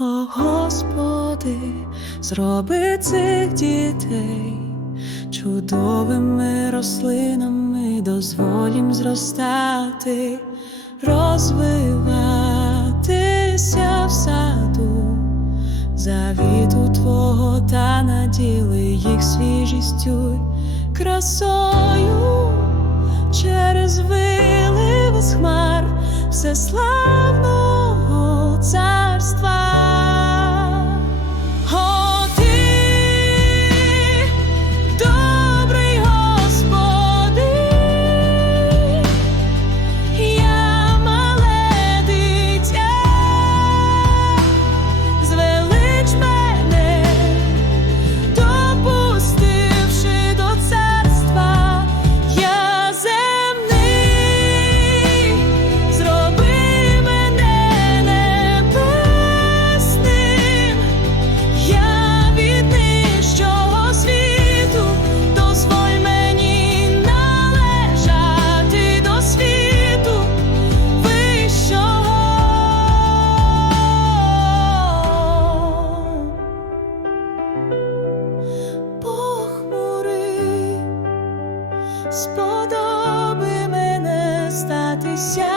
О Господи, зроби цих дітей чудовими рослинами, дозволь їм зростати, розвиватися в саду, завіту Твого та наділи їх свіжістю, красою через виливи з хмар всеславного царства. сподоби мене статися.